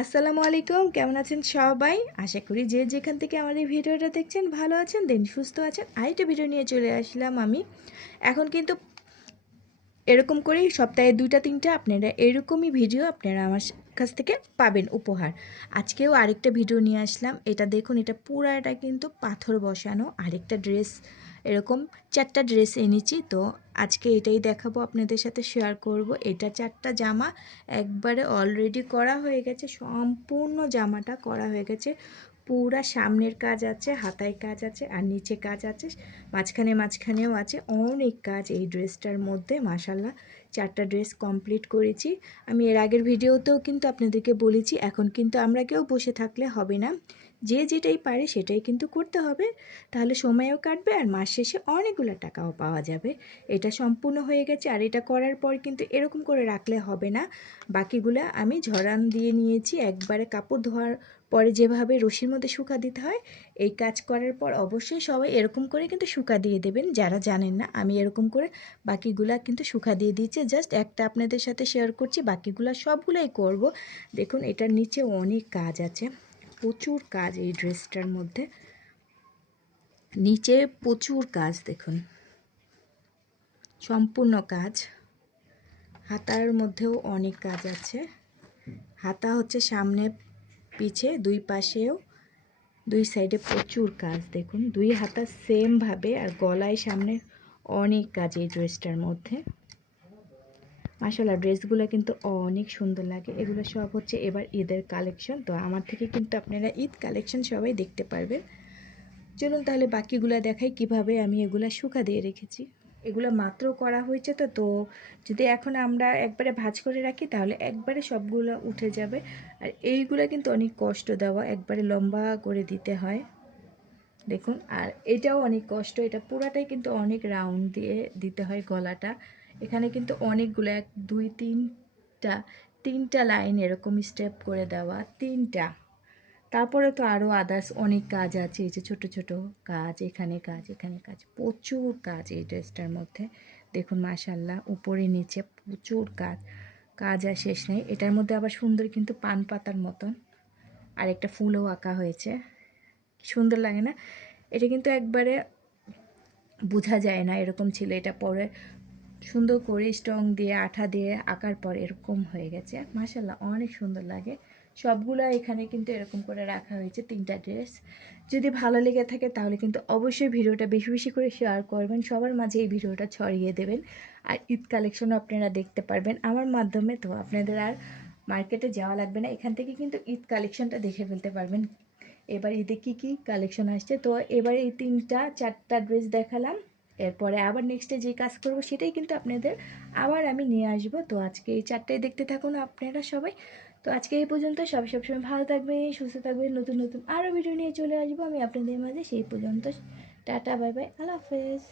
আসসালামু আলাইকুম, কেমন আছেন সবাই? আশা করি যে যেখান থেকে আমার এই ভিডিওটা দেখছেন ভালো আছেন, দেন সুস্থ আছেন। আরেকটা ভিডিও নিয়ে চলে আসলাম আমি। এখন কিন্তু এরকম করেই সপ্তাহে ২টা ৩টা আপনারা এরকমই ভিডিও আপনারা আমার কাছ থেকে পাবেন উপহার। আজকেও আরেকটা ভিডিও নিয়ে আসলাম। এটা দেখুন, এটা পুরাটা কিন্তু পাথর বসানো। আরেকটা ড্রেস, এরকম 4টা ড্রেস এনেছি। তো আজকে এটাই দেখাবো, আপনাদের সাথে শেয়ার করব। এটা 4টা জামা একবারে অলরেডি করা হয়ে গেছে, সম্পূর্ণ জামাটা করা হয়ে গেছে। পুরা সামনের কাজ আছে, হাতায় কাজ আছে, আর নিচে কাজ আছে, মাঝখানেও আছে। অনেক কাজ এই ড্রেসটার মধ্যে। মাশাল্লাহ 4টা ড্রেস কমপ্লিট করেছি। আমি এর আগের ভিডিওতেও কিন্তু আপনাদেরকে বলেছি, এখন কিন্তু আমরা কেউ বসে থাকলে হবে না, যে যেটাই পারে সেটাই কিন্তু করতে হবে। তাহলে সময়ও কাটবে আর মাস শেষে অনেকগুলো টাকাও পাওয়া যাবে। এটা সম্পূর্ণ হয়ে গেছে। আর এটা করার পর কিন্তু এরকম করে রাখলে হবে না। বাকিগুলো আমি ঝরান দিয়ে নিয়েছি। একবারে কাপড় ধোয়ার পরে যেভাবে রশির মধ্যে শুকা দিতে হয়, এই কাজ করার পর অবশ্যই সবাই এরকম করে কিন্তু শুকা দিয়ে দেবেন। যারা জানেন না, আমি এরকম করে বাকিগুলা কিন্তু শুকা দিয়ে দিয়েছি। জাস্ট একটা আপনাদের সাথে শেয়ার করছি, বাকিগুলা সবগুলাই করব। দেখুন, এটার নিচে অনেক কাজ আছে, প্রচুর কাজ এই ড্রেসটার মধ্যে। নিচে প্রচুর কাজ দেখুন, সম্পূর্ণ কাজ। হাতার মধ্যেও অনেক কাজ আছে। হাতা হচ্ছে সামনে পিছে দুই পাশেও, দুই সাইডে প্রচুর কাজ। দেখুন, দুই হাতা সেমভাবে, আর গলায় সামনে অনেক কাজ এই ড্রেসটার মধ্যে। মাশাআল্লাহ ড্রেসগুলো কিন্তু অনেক সুন্দর লাগে। এগুলো সব হচ্ছে এবার ঈদের কালেকশন। তো আমার থেকে কিন্তু আপনারা ঈদ কালেকশন সবাই দেখতে পারবেন। চলুন তাহলে বাকিগুলো দেখাই কিভাবে আমি এগুলা শুকা দিয়ে রেখেছি। এগুলো মাত্র করা হয়েছে। তো যদি এখন আমরা একবারে ভাঁজ করে রাখি তাহলে একবারে সবগুলো উঠে যাবে। আর এইগুলো কিন্তু অনেক কষ্ট দেওয়া, একবারে লম্বা করে দিতে হয়। দেখুন, আর এটাও অনেক কষ্ট। এটা পুরাটাই কিন্তু অনেক রাউন্ড দিয়ে দিতে হয় গলাটা। এখানে কিন্তু অনেকগুলো, 1 2 3টা লাইন এরকম স্টেপ করে দেওয়া, 3টা। তারপরে তো আরও আদার্স অনেক কাজ আছে। এই যে ছোট ছোট কাজ, এখানে কাজ, এখানে কাজ, প্রচুর কাজ এই ড্রেসটার মধ্যে। দেখুন মাশাল্লাহ, উপরে নিচে প্রচুর কাজ, কাজ আর শেষ নেই। এটার মধ্যে আবার সুন্দর কিন্তু পান পাতার মতন আর একটা ফুলও আঁকা হয়েছে। সুন্দর লাগে না? এটা কিন্তু একবারে বোঝা যায় না এরকম ছিল। এটা পরে সুন্দর করে স্ট্রং দিয়ে আঠা দিয়ে আঁকার পর এরকম হয়ে গেছে। মাশাল্লাহ অনেক সুন্দর লাগে। সবগুলো এখানে কিন্তু এরকম করে রাখা হয়েছে 3টা ড্রেস। যদি ভালো লেগে থাকে তাহলে কিন্তু অবশ্যই ভিডিওটা বেশি বেশি করে শেয়ার করবেন, সবার মাঝে এই ভিডিওটা ছড়িয়ে দেবেন। আর ঈদ কালেকশনও আপনারা দেখতে পারবেন আমার মাধ্যমে। তো আপনাদের আর মার্কেটে যাওয়া লাগবে না, এখান থেকে কিন্তু ঈদ কালেকশনটা দেখে ফেলতে পারবেন এবার ঈদে কী কী কালেকশন আসছে। তো এবার এই 3টা 4টা ড্রেস দেখালাম। এরপরে আবার নেক্সটে যে কাজ করব সেটাই কিন্তু আপনাদের আবার আমি নিয়ে আসব। তো আজকে এই 4টাই দেখতে থাকুন আপনারা সবাই। তো আজকে এই পর্যন্ত। সবাই সবসময় ভালো থাকবেন, সুস্থ থাকবেন। নতুন নতুন আরও ভিডিও নিয়ে চলে আসবো আমি আপনাদের মাঝে। সেই পর্যন্ত টাটা, বাই বাই, আল্লাহ হাফেজ।